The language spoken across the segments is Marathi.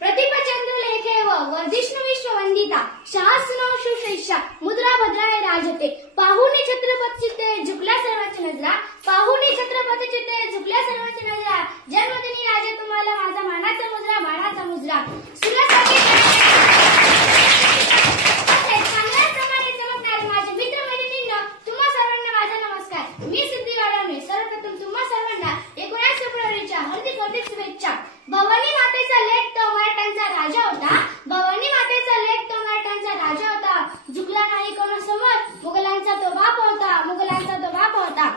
प्रतिपचंद्र लेखे व वर्धिष्णु विश्ववंदिता शासनो सुश्रेष्ठा मुद्रा भद्राय राजते पाहुणे छत्रपती चित्ते झुकल्या सर्वांची नजरा पाहुणे छत्रपती चित्ते झुकल्या सर्वांची नजरा जन्मदिनी राजे तुम्हाला माझा मानाचा मुद्रा बाणाचा मुजरा भवानी मातेचा लेख तो मराठ्यांचा राजा होता भवानी मातेचा लेख तो मराठ्यांचा राजा होता झुकला नाही कोणासमोर मुघलांचा तो बाप होता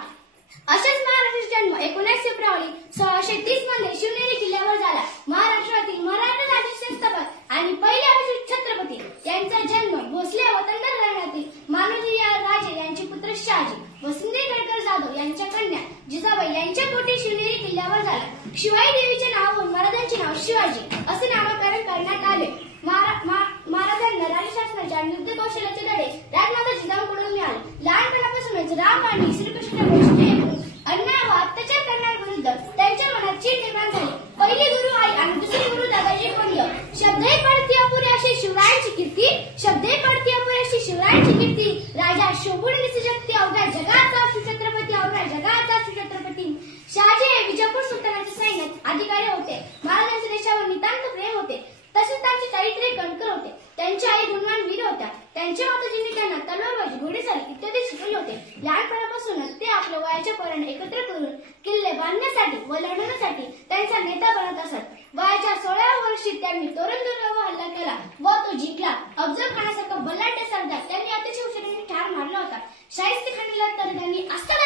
अशाच महाराष्ट्राचा जन्म 19 फेब्रुवारी 1630 मध्ये शिवनेरी किल्ल्यावर झाला. महाराष्ट्रातील मराठा राज्याचे स्थापक आणि पहिले अभिषेक छत्रपती यांचा जन्म भोसले वतनदार घराण्यातील मानोजी राजे यांचे पुत्र शहाजी वसंतराव गडकर जाधव यांच्या कन्या जिजाबाई यांच्या पोटी शिवनेरी किल्ल्यावर झाला. शिवाई देवीचे नावावरून महाराजांचे नाव शिवाजी असे नामकरण करण्यात आले. महाराजांना राजशासनाच्या युद्ध कौशल्याचे धडे राजमाता जिजाऊंकडून मिळाले. लहानपणापासूनच राम आणि श्रीकृष्ण अन्याय व अत्याचार करण्याविरुद्ध त्यांच्या मनात चीड निर्माण झाली. पहिली गुरु आई आणि दुसरी गुरु दादाजी पंडित. शब्दे पडती अपुरी अशी शिवरायांची कीर्ती शब्दे पडती अपुरी अशी शिवरायांची कीर्ती राजा शोभून दिसजगती अवघ्या जगाचा सुछत्रपती अवघ्या जगाचा सुछत्रपती. शहाजी हे विजापूर सुलतानाचे सैन्यात अधिकारी होते. महाराजांचे देशावर नितांत प्रेम होते. तसेच त्यांचे चारित्र्य कणखर होते. त्यांची आई गुणवान वीर होत्या. त्यांच्या माताजींनी त्यांना तलवारबाजी घोडेस्वारी इत्यादी शिकवले होते. लहानपणापासूनच ते आपल्या वयाच्या पोरांना एकत्र करून किल्ले बांधण्यासाठी व लढवण्यासाठी त्यांचा नेता बनत असत. वयाच्या 16व्या वर्षी त्यांनी तोरणदुर्गावर हल्ला केला व तो जिंकला. अफजल खानासारखा बलाढ्य सरदार त्यांनी अतिशय हुशारीने ठार मारला होता. शाहिस्तेखानाला तर त्यांनी अस्सल